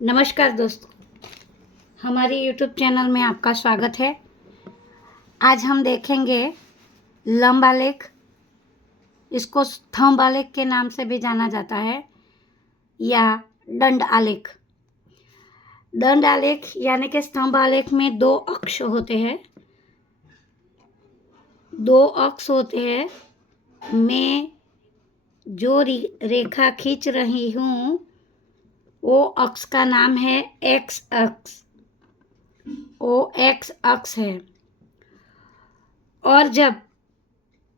नमस्कार दोस्तों, हमारी यूट्यूब चैनल में आपका स्वागत है। आज हम देखेंगे लंब आलेख। इसको स्तंभ आलेख के नाम से भी जाना जाता है या दंड आलेख। दंड आलेख यानी कि स्तंभ आलेख में दो अक्ष होते हैं। मैं जो रेखा खींच रही हूँ वो अक्ष का नाम है एक्स अक्ष। वो एक्स अक्ष है। और जब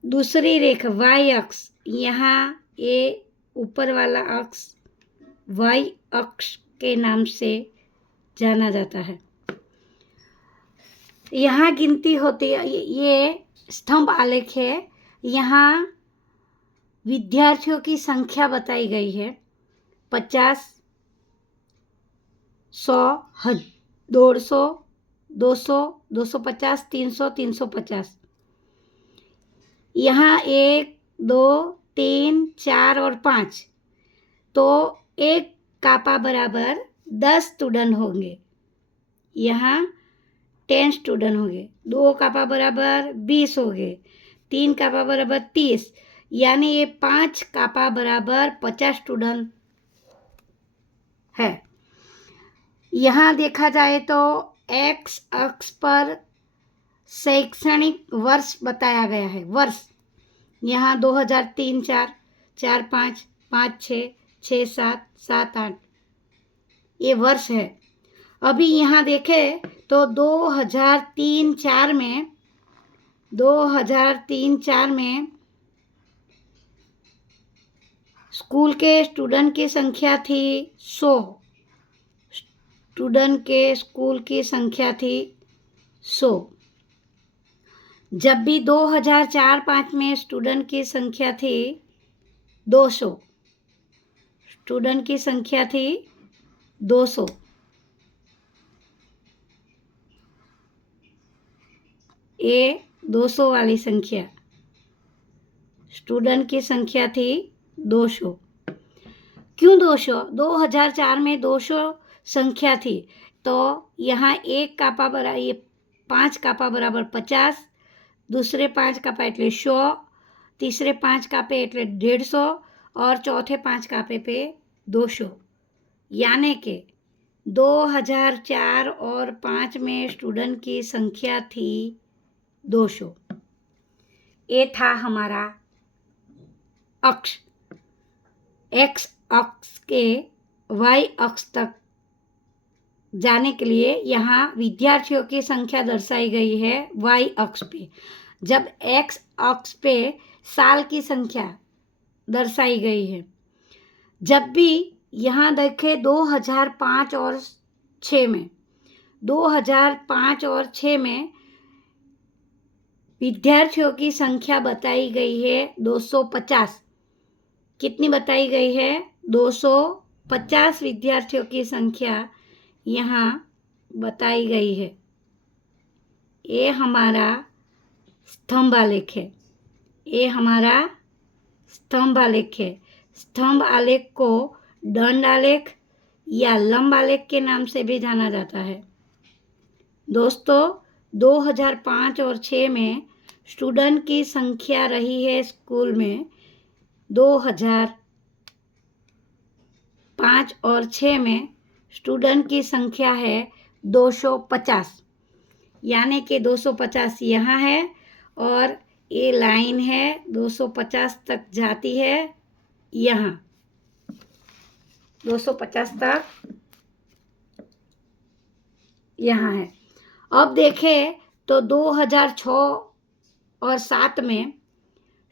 दूसरी रेखा वाई अक्ष, यहाँ ये ऊपर वाला अक्ष वाई अक्ष के नाम से जाना जाता है। यहाँ गिनती होती है। ये स्तंभ आलेख है। यहाँ विद्यार्थियों की संख्या बताई गई है 50, 100, 150, 200, 250, 300, 350। यहाँ 1, 2, 3, 4 और 5, तो एक कापा बराबर 10 स्टूडेंट होंगे। यहाँ 10 स्टूडेंट होंगे। 2 कापा बराबर 20 हो गए। 3 कापा बराबर 30, यानी ये 5 कापा बराबर 50 स्टूडेंट है। यहाँ देखा जाए तो एक्स अक्ष पर शैक्षणिक वर्ष बताया गया है। वर्ष यहाँ 2003, 4, 4, 5, 5, 6, 6, 7, 7, 8 ये वर्ष है। अभी यहाँ देखें तो 2003-4 में स्कूल के स्टूडेंट की संख्या थी 100। स्टूडेंट के स्कूल की संख्या थी 100। जब भी 2004-5 में स्टूडेंट की संख्या थी 200। स्टूडेंट की संख्या थी 200। ये 200 वाली संख्या, स्टूडेंट की संख्या थी 200। क्यों 200? 2004 में 200 संख्या थी, तो यहाँ एक कापा बराबर, ये 5 कापा बराबर 50, दूसरे 5 कापा એટલે 100, तीसरे 5 कापे એટલે 150 और चौथे 5 कापे पे 200। यानी कि 2004 और 5 में स्टूडेंट की संख्या थी 200। ये था हमारा अक्ष। एक्स अक्ष के वाई अक्ष तक जाने के लिए यहाँ विद्यार्थियों की संख्या दर्शाई गई है वाई अक्ष पे। जब एक्स अक्ष पे साल की संख्या दर्शाई गई है। जब भी यहाँ देखें 2005 और 6 में, 2005 और 6 में विद्यार्थियों की संख्या बताई गई है 250। कितनी बताई गई है? 250 विद्यार्थियों की संख्या यहाँ बताई गई है। ये हमारा स्तंभ आलेख है। ये हमारा स्तंभ आलेख है। स्तंभ आलेख को दंड आलेख या लंब आलेख के नाम से भी जाना जाता है। दोस्तों, 2005 और 6 में स्टूडेंट की संख्या रही है स्कूल में 2005 और 6 में स्टूडेंट की संख्या है 250। यानी कि 250 यहाँ है और ये लाइन है 250 तक जाती है। यहाँ 250 तक यहाँ है। अब देखें तो 2006 और 7 में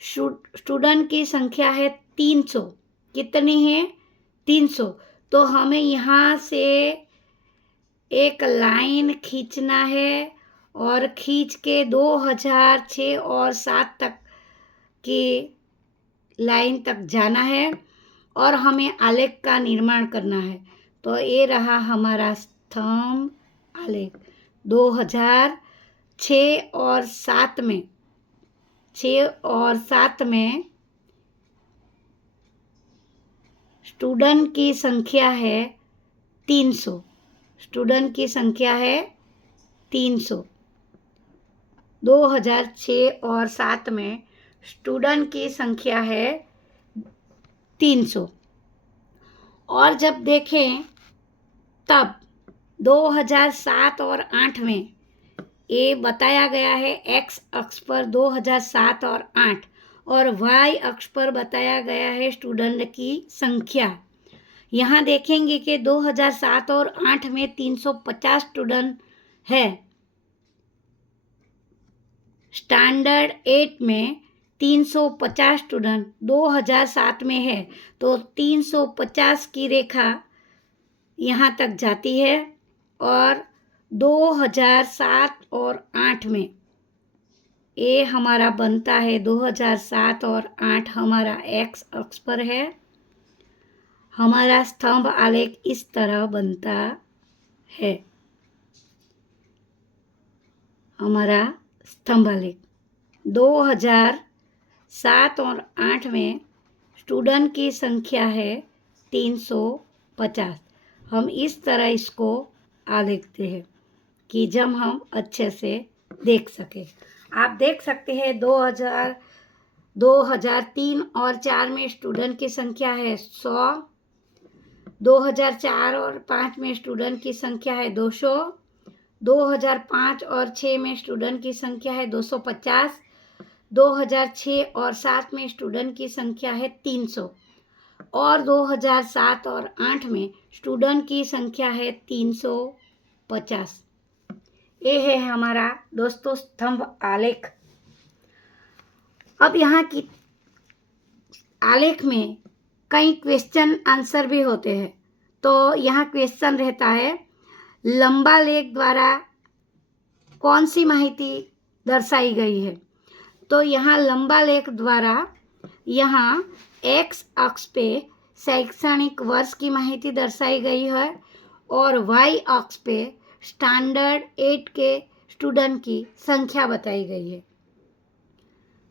स्टूडेंट की संख्या है 300। कितनी है? 300। तो हमें यहाँ से एक लाइन खींचना है और खींच के 2006 और 7 तक की लाइन तक जाना है और हमें आलेख का निर्माण करना है। तो ये रहा हमारा स्तंभ आलेख। 2006 और 7 में 6 और 7 में स्टूडेंट की संख्या है 300, स्टूडेंट की संख्या है 300। 2006 और 7 में स्टूडेंट की संख्या है 300। और जब देखें तब 2007 और 8 में ये बताया गया है एक्स अक्ष पर 2007 और 8 और वाई अक्ष पर बताया गया है स्टूडेंट की संख्या। यहाँ देखेंगे कि 2007 और 8 में 350 स्टूडेंट है। स्टैंडर्ड 8 में 350 स्टूडेंट 2007 में है, तो 350 की रेखा यहाँ तक जाती है और 2007 और 8 में ये हमारा बनता है 2007 और 8 हमारा एक्स अक्ष पर है। हमारा स्तंभ आलेख इस तरह बनता है। हमारा स्तंभ आलेख 2007 और 8 में स्टूडेंट की संख्या है 350। हम इस तरह इसको आलेखते हैं कि जब हम अच्छे से देख सके। आप देख सकते हैं 2003 और 4 में स्टूडेंट की संख्या है 100। 2004 और 5 में स्टूडेंट की संख्या है 200। 2005 और 6 में स्टूडेंट की संख्या है 250। 2006 और 7 में स्टूडेंट की संख्या है 300 और 2007 और 8 में स्टूडेंट की संख्या है 350। ये है हमारा दोस्तों स्तंभ आलेख। अब यहाँ की आलेख में कई क्वेश्चन आंसर भी होते हैं। तो यहाँ क्वेश्चन रहता है, लंबा लेख द्वारा कौन सी माहिती दर्शाई गई है? तो यहाँ लंबा लेख द्वारा यहाँ एक्स अक्ष पे शैक्षणिक वर्ष की माहिती दर्शाई गई है और वाई अक्ष पे स्टैंडर्ड 8 के स्टूडेंट की संख्या बताई गई है।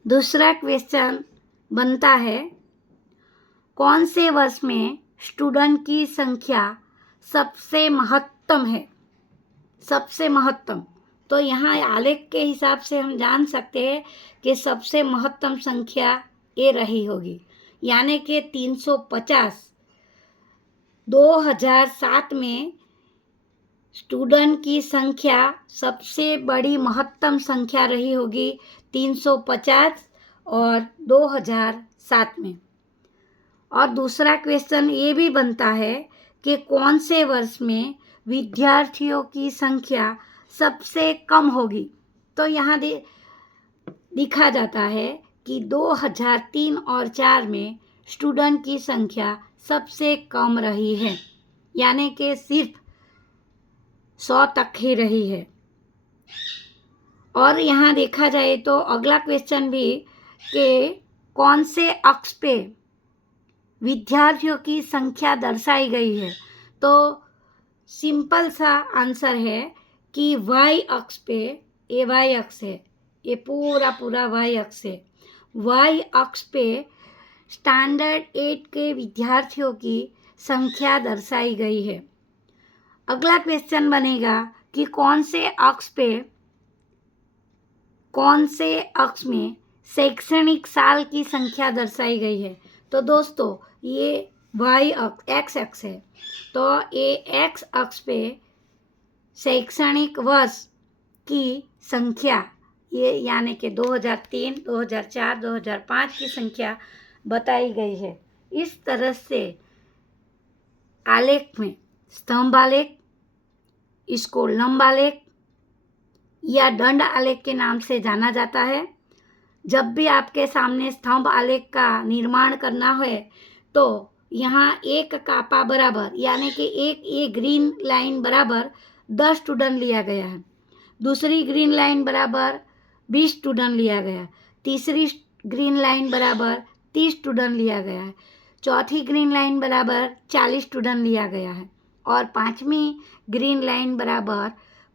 दूसरा क्वेश्चन बनता है, कौन से वर्ष में स्टूडेंट की संख्या सबसे महत्तम है? सबसे महत्तम, तो यहाँ आलेख के हिसाब से हम जान सकते हैं कि सबसे महत्तम संख्या ये रही होगी, यानी कि 350। 2007 में स्टूडेंट की संख्या सबसे बड़ी महत्तम संख्या रही होगी 350 और 2007 में। और दूसरा क्वेश्चन ये भी बनता है कि कौन से वर्ष में विद्यार्थियों की संख्या सबसे कम होगी? तो यहाँ दिखा जाता है कि 2003 और 4 में स्टूडेंट की संख्या सबसे कम रही है, यानी कि सिर्फ 100 तक ही रही है। और यहाँ देखा जाए तो अगला क्वेश्चन भी कि कौन से अक्ष पे विद्यार्थियों की संख्या दर्शाई गई है? तो सिंपल सा आंसर है कि वाई अक्ष पे, ये वाई अक्ष है, ये पूरा वाई अक्ष है। वाई अक्ष पे स्टैंडर्ड 8 के विद्यार्थियों की संख्या दर्शाई गई है। अगला क्वेश्चन बनेगा कि कौन से अक्ष में शैक्षणिक साल की संख्या दर्शाई गई है? तो दोस्तों ये वाई अक्ष एक्स अक्ष है, तो ये एक्स अक्ष पे शैक्षणिक वर्ष की संख्या ये यानी कि 2003, 2004, 2005 की संख्या बताई गई है। इस तरह से आलेख में स्तंभ आलेख, इसको लंब आलेख या दंड आलेख के नाम से जाना जाता है। जब भी आपके सामने स्तंभ आलेख का निर्माण करना है तो यहाँ एक कापा बराबर यानी कि एक ग्रीन लाइन बराबर 10 स्टूडेंट लिया गया है, दूसरी ग्रीन लाइन बराबर 20 स्टूडेंट लिया गया, तीसरी ग्रीन लाइन बराबर 30 स्टूडेंट लिया गया है, चौथी ग्रीन लाइन बराबर 40 स्टूडेंट लिया गया है और पांचवी ग्रीन लाइन बराबर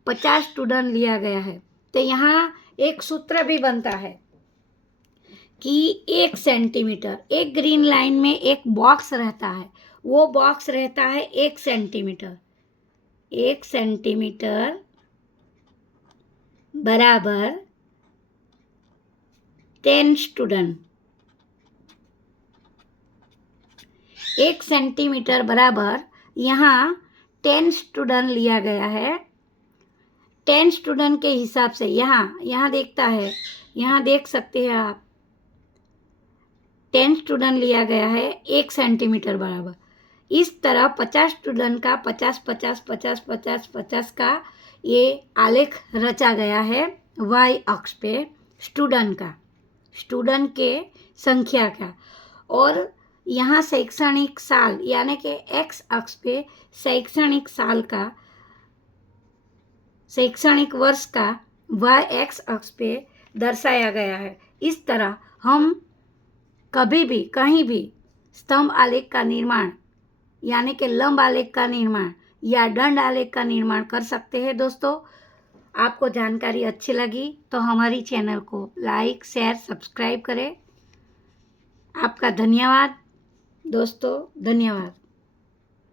50 स्टूडेंट लिया गया है। तो यहाँ एक सूत्र भी बनता है कि 1 सेंटीमीटर, एक ग्रीन लाइन में एक बॉक्स रहता है, वो बॉक्स रहता है 1 सेंटीमीटर। 1 सेंटीमीटर बराबर 10 स्टूडेंट। 1 सेंटीमीटर बराबर यहाँ 10 स्टूडेंट लिया गया है। 10 स्टूडेंट के हिसाब से यहाँ देखता है, यहाँ देख सकते हैं आप, 10 स्टूडेंट लिया गया है 1 सेंटीमीटर बराबर। इस तरह 50 स्टूडेंट का 50 50 50 50 50 का ये आलेख रचा गया है y अक्ष पे स्टूडेंट के संख्या का, और यहाँ शैक्षणिक साल यानी कि x अक्ष पे शैक्षणिक साल का, शैक्षणिक वर्ष का y x अक्ष पे दर्शाया गया है। इस तरह हम कभी भी कहीं भी स्तंभ आलेख का निर्माण यानी कि लंब आलेख का निर्माण या दंड आलेख का निर्माण कर सकते हैं। दोस्तों, आपको जानकारी अच्छी लगी तो हमारी चैनल को लाइक, शेयर, सब्सक्राइब करें। आपका धन्यवाद दोस्तों, धन्यवाद।